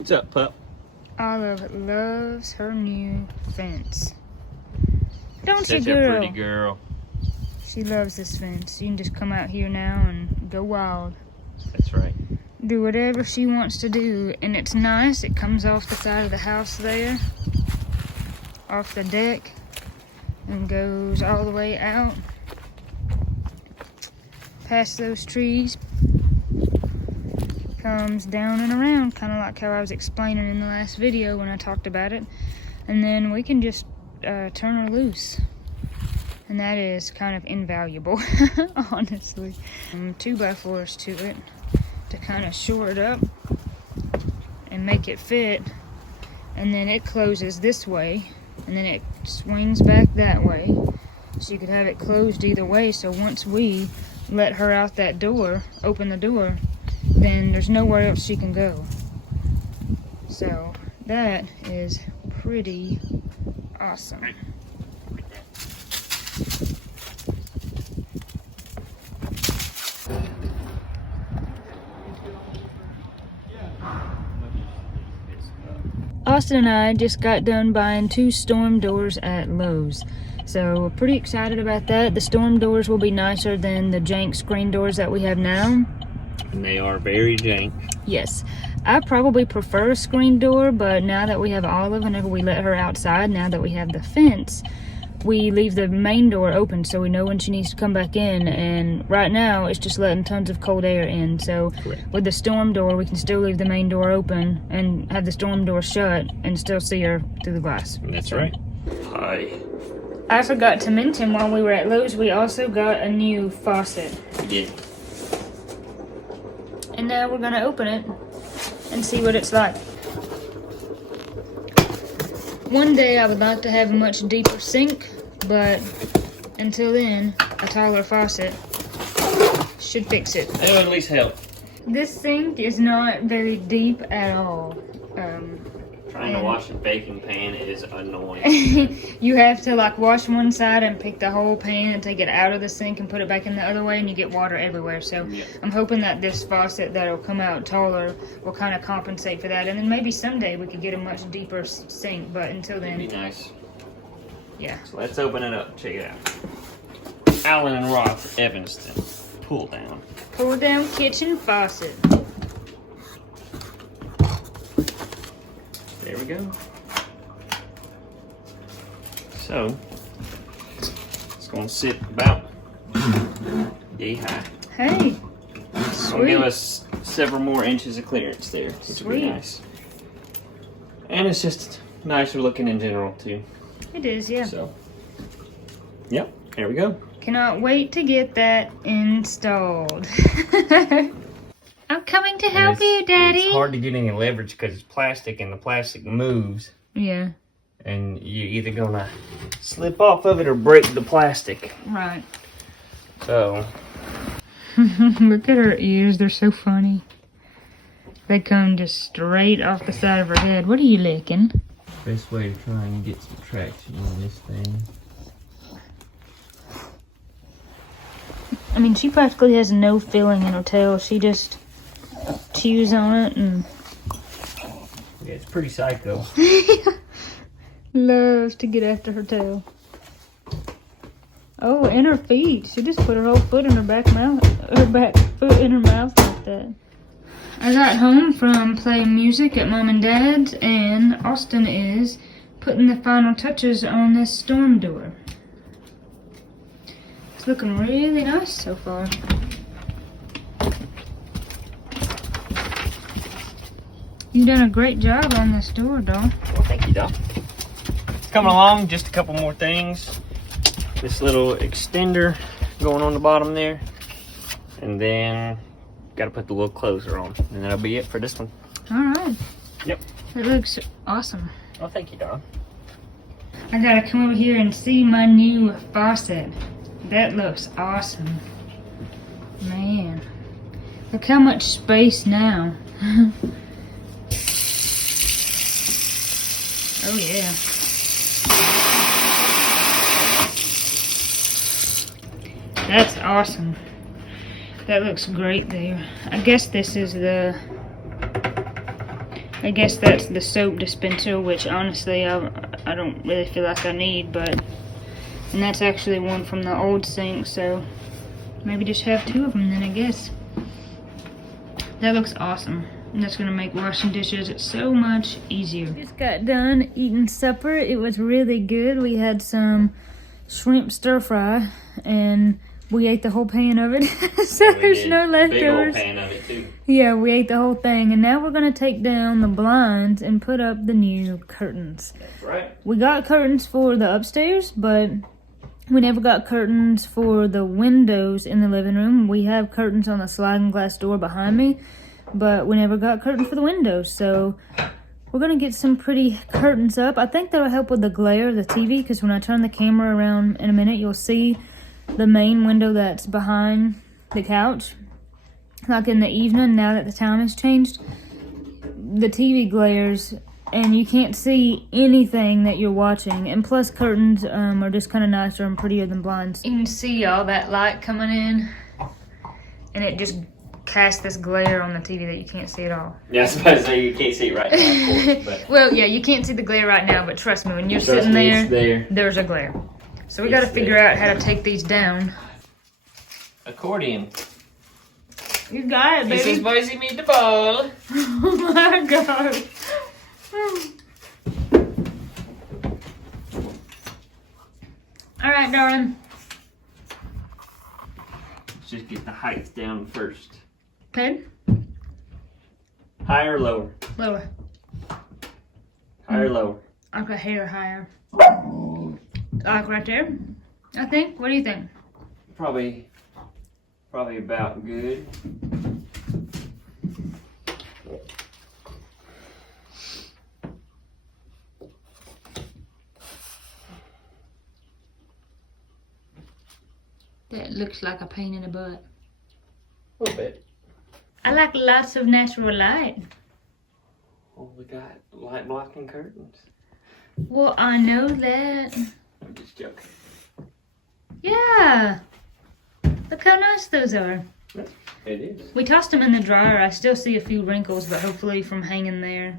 What's up, pup? Olive loves her new fence. Don't you, Such girl? a pretty girl. She loves this fence. You can just come out here now and go wild. That's right. Do whatever she wants to do. And it's nice. It comes off the side of the house there. Off the deck. And goes all the way out. Past those trees. Comes down and around. Kind of like how I was explaining in the last video when I talked about it. And then we can just turn her loose. And that is kind of invaluable, honestly. 2x4s to it to kind of shore it up and make it fit. And then it closes this way, and then it swings back that way. So you could have it closed either way. So once we let her out that door, open the door, then there's nowhere else she can go. So that is pretty awesome. Austin and I just got done buying 2 storm doors at Lowe's. So we're pretty excited about that. The storm doors will be nicer than the jank screen doors that we have now. And they are very jank. Yes. I probably prefer a screen door, but now that we have Olive, whenever we let her outside, now that we have the fence, we leave the main door open so we know when she needs to come back in. And right now it's just letting tons of cold air in. So Correct. With the storm door, we can still leave the main door open and have the storm door shut and still see her through the glass. That's right. Hi. I forgot to mention while we were at Lowe's, we also got a new faucet. Yeah. And now we're gonna open it and see what it's like. One day I would like to have a much deeper sink, but until then, a taller faucet should fix it. That'll at least help. This sink is not very deep at all. Trying to wash a baking pan is annoying. You have to like wash one side and pick the whole pan and take it out of the sink and put it back in the other way, and you get water everywhere. So Yeah. I'm hoping that this faucet that'll come out taller will kind of compensate for that. And then maybe someday we could get a much deeper sink, but until then, It'd be nice. yeah. So let's open it up. Check it out. Allen and Roth Evanston. Pull down. Pull down kitchen faucet. There we go. So it's gonna sit about yay high. Hey, It's gonna give sweet. us several more inches of clearance there, which would be Sweet. nice. And it's just nicer looking in general too. It is, yeah. So, yep, there we go. Cannot wait to get that installed. I'm coming to help you, Daddy. It's hard to get any leverage because it's plastic and the plastic moves. Yeah, And you're either gonna slip off of it or break the plastic. right. So, Look at her ears, they're so funny. They come just straight off the side of her head. What are you licking? best way to try and get some traction on this thing. I mean, she practically has no feeling in her tail. She just chews on it and Yeah, it's pretty psycho. loves to get after her tail. Oh, and her feet. She just put her whole foot in her back foot in her mouth like that. I got home from playing music at Mom and Dad's, and Austin is putting the final touches on this storm door. It's looking really nice so far. You've done a great job on this door, doll. Well, thank you, Doc. Coming along, just a couple more things. This little extender going on the bottom there. And then got to put the little closer on. And that'll be it for this one. Alright. Yep. It looks awesome. Well, thank you, Doc. I gotta come over here and see my new faucet. That looks awesome. Man. Look how much space now. Oh yeah. That's awesome. That looks great there. I guess this is the I guess that's the soap dispenser, which honestly I don't really feel like I need, but, and that's actually one from the old sink, so maybe just have 2 of them then, I guess. That looks awesome. And that's gonna make washing dishes so much easier. Just got done eating supper. It was really good. We had some shrimp stir fry, and we ate the whole pan of it. So there's no leftovers. Big old pan of it too. Yeah, we ate the whole thing, and now we're gonna take down the blinds and put up the new curtains. That's right. We got curtains for the upstairs, but we never got curtains for the windows in the living room. We have curtains on the sliding glass door behind me, but we never got curtains for the windows. So we're gonna get some pretty curtains up. I think that'll help with the glare of the TV, because when I turn the camera around in a minute, you'll see the main window that's behind the couch. Like in the evening, now that the time has changed, the TV glares and you can't see anything that you're watching. And plus curtains are just kind of nicer and prettier than blinds. You can see all that light coming in, and it just casts this glare on the TV that you can't see at all. Yeah, I was about to say you can't see it right now, of course. But well, yeah, you can't see the glare right now, but trust me, when you're sitting there, there's a glare. So we got to figure out how to take these down. Accordion. You got it, baby. This is Boise meet the ball. Oh my god. All right, darling. Let's just get the height down first. Okay. Higher or lower? Lower. Higher or lower? Okay, here, higher. Like right there, I think. What do you think? Probably about good. That looks like a pain in the butt. A little bit. I like lots of natural light. Oh, we got light blocking curtains. Well, I know that. I'm just joking. Yeah. Look how nice those are. It is. We tossed them in the dryer. I still see a few wrinkles, but hopefully from hanging there.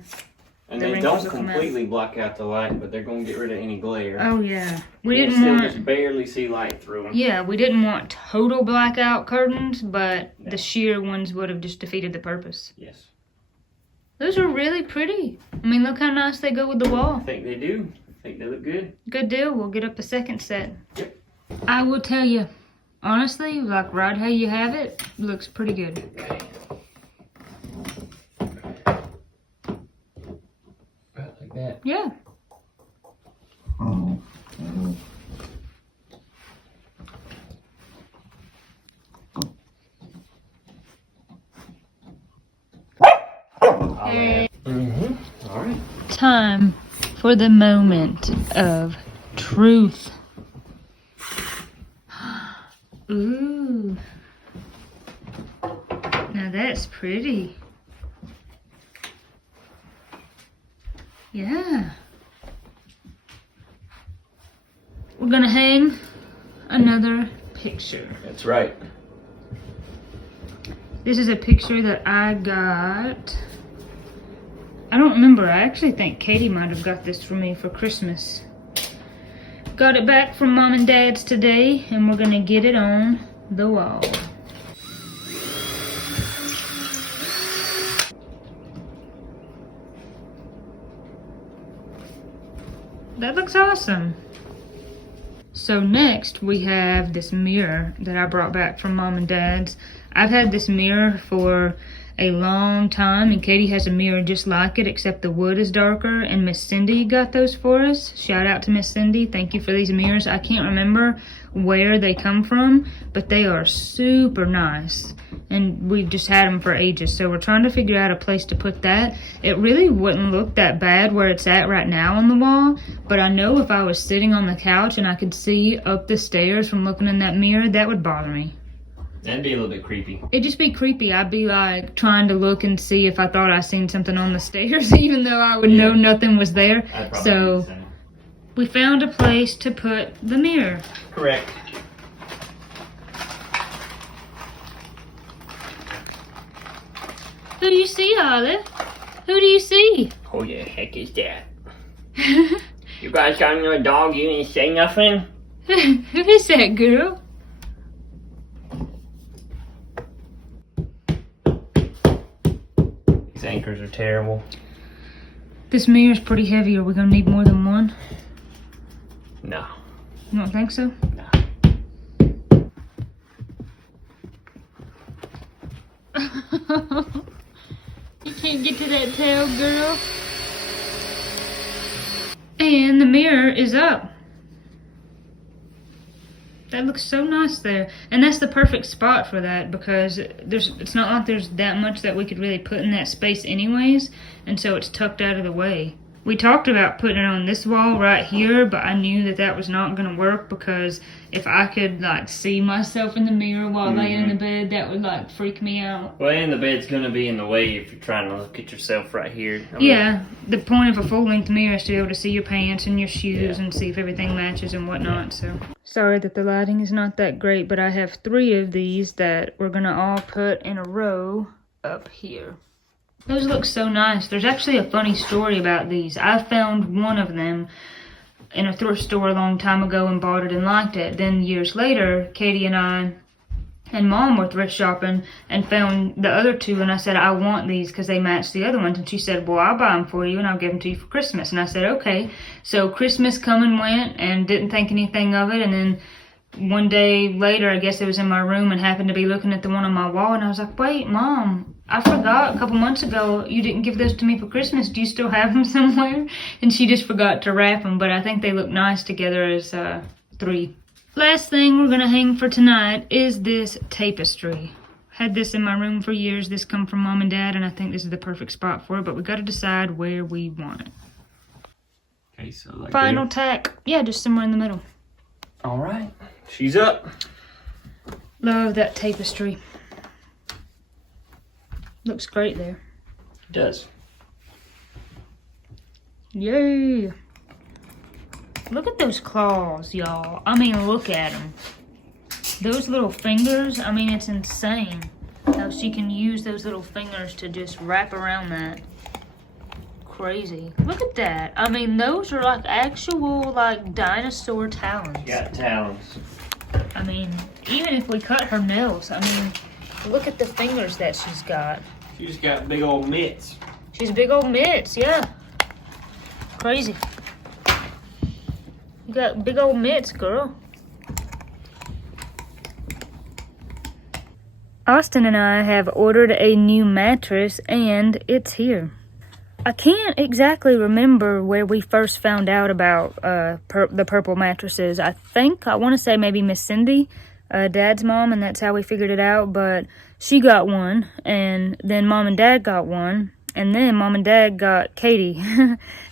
And they don't completely block out the light, but they're going to get rid of any glare. Oh, yeah. We You didn't still want... just barely see light through them. Yeah, we didn't want total blackout curtains, but the sheer ones would have just defeated the purpose. Yes. Those are really pretty. I mean, look how nice they go with the wall. I think they do. I think they look good. Good deal. We'll get up a second set. Yep. I will tell you, honestly, like right how you have it, looks pretty good. Okay. About like that. Yeah. All right. Time for the moment of truth. Ooh. Now that's pretty. Yeah. We're gonna hang another picture. That's right. This is a picture that I got. I don't remember. I actually think Katie might have got this for me for Christmas. Got it back from Mom and Dad's today, and we're gonna get it on the wall. That looks awesome. So next we have this mirror that I brought back from Mom and Dad's. I've had this mirror for a long time, and Katie has a mirror just like it, except the wood is darker, and Miss Cindy got those for us. Shout out to Miss Cindy. Thank you for these mirrors. I can't remember where they come from, but they are super nice, and we've just had them for ages, so we're trying to figure out a place to put that. It really wouldn't look that bad where it's at right now on the wall, but I know if I was sitting on the couch and I could see up the stairs from looking in that mirror, that would bother me. That'd be a little bit creepy. It'd just be creepy. I'd be like trying to look and see if I thought I seen something on the stairs, even though I would know nothing was there. So we found a place to put the mirror. Correct. Who do you see, Olive? Who do you see? Who the heck is that? You guys got another dog, you didn't say nothing? Who is that girl? These anchors are terrible. This mirror's pretty heavy. Are we gonna need more than one? No. You don't think so? No. You can't get to that tail, girl. And the mirror is up. That looks so nice there. And that's the perfect spot for that because it's not like there's that much that we could really put in that space anyways. And so it's tucked out of the way. We talked about putting it on this wall right here, but I knew that that was not going to work because if I could like see myself in the mirror while laying in the bed, that would like freak me out. Well, and the bed's going to be in the way if you're trying to look at yourself right here. I mean, yeah, the point of a full-length mirror is to be able to see your pants and your shoes and see if everything matches and whatnot. So sorry that the lighting is not that great, but I have 3 of these that we're going to all put in a row up here. Those look so nice. There's actually a funny story about these. I found one of them in a thrift store a long time ago and bought it and liked it. Then years later, Katie and I and Mom were thrift shopping and found the other 2, and I said, I want these because they match the other ones. And she said, well, I'll buy them for you and I'll give them to you for Christmas. And I said, okay. So Christmas come and went and didn't think anything of it. And then one day later, I guess it was in my room and happened to be looking at the one on my wall. And I was like, wait, Mom, I forgot a couple months ago you didn't give those to me for Christmas. Do you still have them somewhere? And she just forgot to wrap them, but I think they look nice together as 3. Last thing we're gonna hang for tonight is this tapestry. Had this in my room for years. This come from Mom and Dad, and I think this is the perfect spot for it, but we gotta decide where we want it. Okay, so like Final tack. Yeah, just somewhere in the middle. All right, she's up. Love that tapestry. Looks great there. It does. Yay! Look at those claws, y'all. I mean, look at them. Those little fingers, I mean, it's insane how she can use those little fingers to just wrap around that. Crazy. Look at that. I mean, those are like actual, like, dinosaur talons. Got talons. I mean, even if we cut her nails, I mean, look at the fingers that she's got. She's got big old mitts. She's big old mitts, yeah. Crazy. You got big old mitts, girl. Austin and I have ordered a new mattress, and it's here. I can't exactly remember where we first found out about the purple mattresses. I want to say maybe Miss Cindy, Dad's mom, and that's how we figured it out. But she got one, and then Mom and Dad got one, and then Mom and Dad got Katie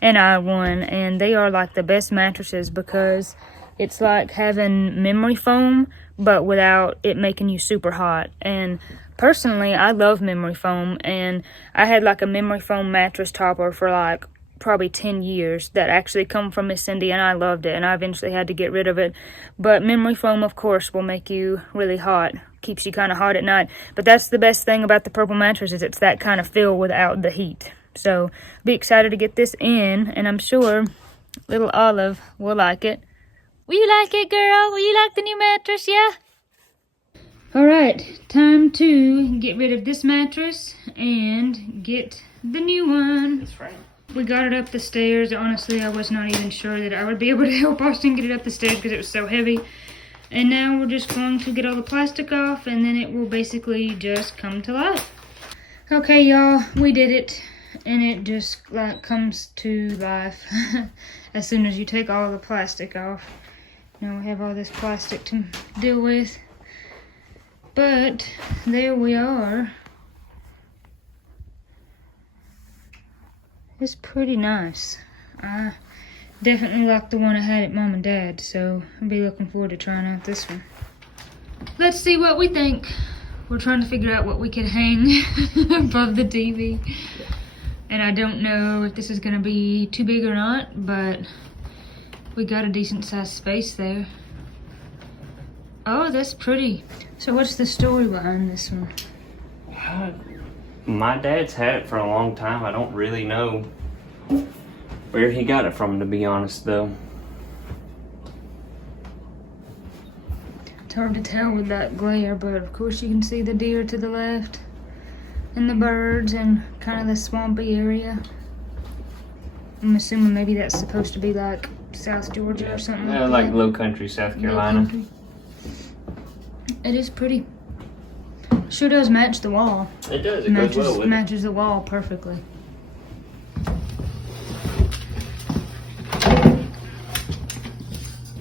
and I one, and they are like the best mattresses because it's like having memory foam, but without it making you super hot. And personally, I love memory foam, and I had like a memory foam mattress topper for like probably 10 years that actually come from Miss Cindy, and I loved it, and I eventually had to get rid of it. But memory foam, of course, will make you really hot, keeps you kind of hot at night. But that's the best thing about the purple mattress, is it's that kind of feel without the heat. So be excited to get this in, and I'm sure little Olive will like it. Will you like it, girl? Will you like the new mattress, yeah? Alright, time to get rid of this mattress and get the new one. That's right. We got it up the stairs. Honestly, I was not even sure that I would be able to help Austin get it up the stairs because it was so heavy. And now we're just going to get all the plastic off, and then it will basically just come to life. Okay, y'all, we did it. And it just like comes to life as soon as you take all the plastic off. Now we have all this plastic to deal with. But there we are. It's pretty nice. I definitely like the one I had at Mom and Dad, so I'll be looking forward to trying out this one. Let's see what we think. We're trying to figure out what we could hang above the TV. And I don't know if this is gonna be too big or not, but we got a decent sized space there. Oh, that's pretty. So what's the story behind this one? My dad's had it for a long time. I don't really know where he got it from, to be honest, though. It's hard to tell with that glare, but of course you can see the deer to the left and the birds and kind of the swampy area. I'm assuming maybe that's supposed to be like South Georgia or something like that. low country, South Carolina. Low country. It is pretty. Sure does match the wall. It does. It goes well with it. Matches the wall perfectly.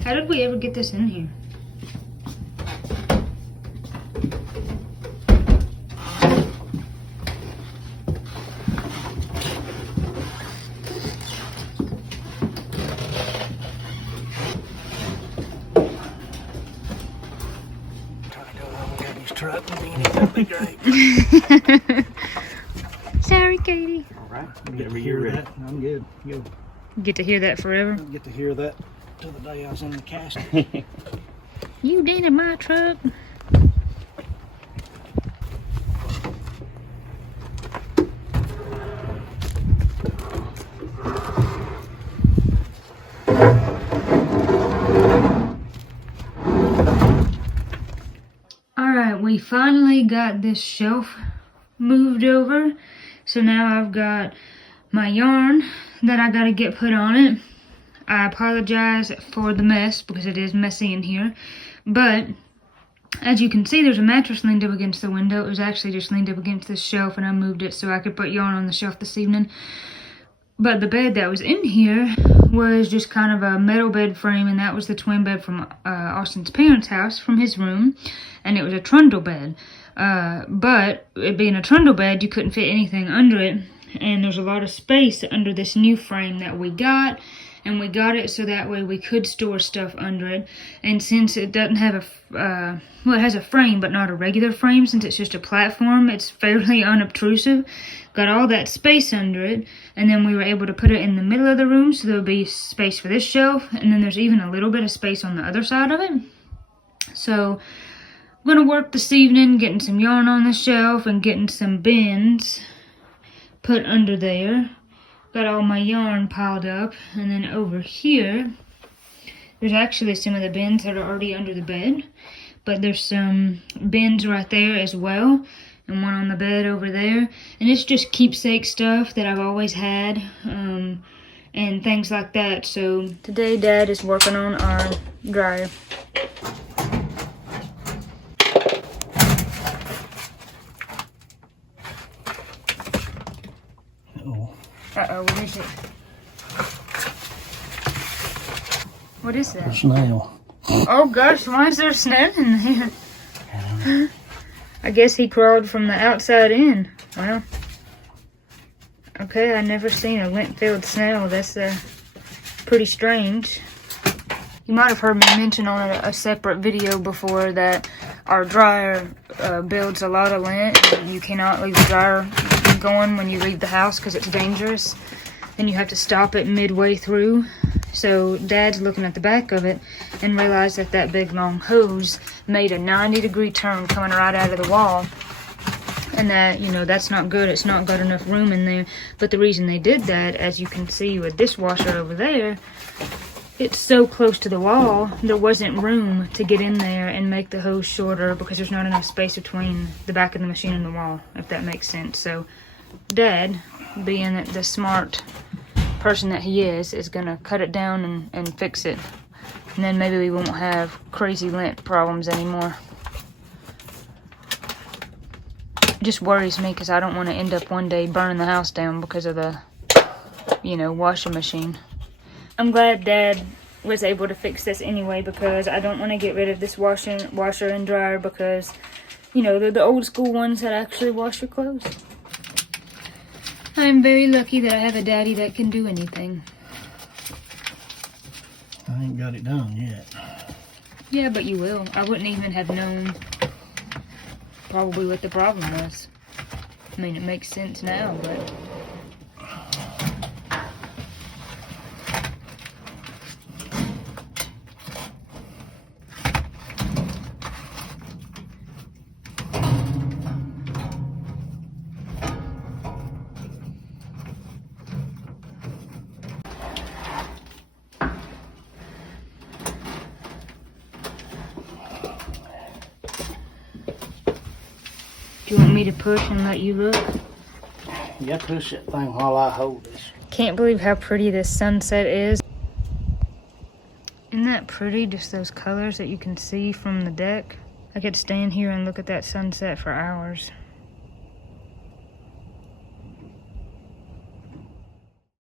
How did we ever get this in here? Truck that'd be great. Sorry, Katie. All right. Get to hear that. I'm good. Go. Get to hear that forever. Get to hear that till the day I was in the casket. You dented my truck. Alright, we finally got this shelf moved over. So now I've got my yarn that I gotta get put on it. I apologize for the mess because it is messy in here. But as you can see, there's a mattress leaned up against the window. It was actually just leaned up against this shelf and I moved it so I could put yarn on the shelf this evening. But the bed that was in here was just kind of a metal bed frame, and that was the twin bed from Austin's parents' house, from his room, and it was a trundle bed. But it being a trundle bed, you couldn't fit anything under it, and there's a lot of space under this new frame that we got, and we got it so that way we could store stuff under it. And since it doesn't have a, well, it has a frame, but not a regular frame, since it's just a platform, it's fairly unobtrusive. Got all that space under it, and then we were able to put it in the middle of the room, so there would be space for this shelf, and then there's even a little bit of space on the other side of it. So I'm gonna work this evening getting some yarn on the shelf and getting some bins put under there. Got all my yarn piled up, and then over here there's actually some of the bins that are already under the bed, but there's some bins right there as well, and one on the bed over there. And it's just keepsake stuff that I've always had, and things like that. So today Dad is working on our dryer. Uh-oh, what is it? What is that? A snail. Oh gosh, why is there a snail in there? I guess he crawled from the outside in. Well, okay, I've never seen a lint-filled snail. That's pretty strange. You might have heard me mention on a separate video before that our dryer builds a lot of lint. You cannot leave the dryer going when you leave the house because it's dangerous. Then you have to stop it midway through. So Dad's looking at the back of it and realized that that big long hose made a 90-degree turn coming right out of the wall. And that, you know, that's not good. It's not got enough room in there. But the reason they did that, as you can see with this washer over there, it's so close to the wall, there wasn't room to get in there and make the hose shorter because there's not enough space between the back of the machine and the wall, if that makes sense. So Dad, being the smart person that he is gonna cut it down and fix it. And then maybe we won't have crazy lint problems anymore. It just worries me because I don't want to end up one day burning the house down because of the, you know, washing machine. I'm glad Dad was able to fix this anyway because I don't want to get rid of this washer and dryer because, you know, they're the old school ones that actually wash your clothes. I'm very lucky that I have a daddy that can do anything. I ain't got it done yet. Yeah, but you will. I wouldn't even have known probably what the problem was. I mean, it makes sense now, but... Do you want me to push and let you look? Yeah, push that thing while I hold this. Can't believe how pretty this sunset is. Isn't that pretty? Just those colors that you can see from the deck. I could stand here and look at that sunset for hours.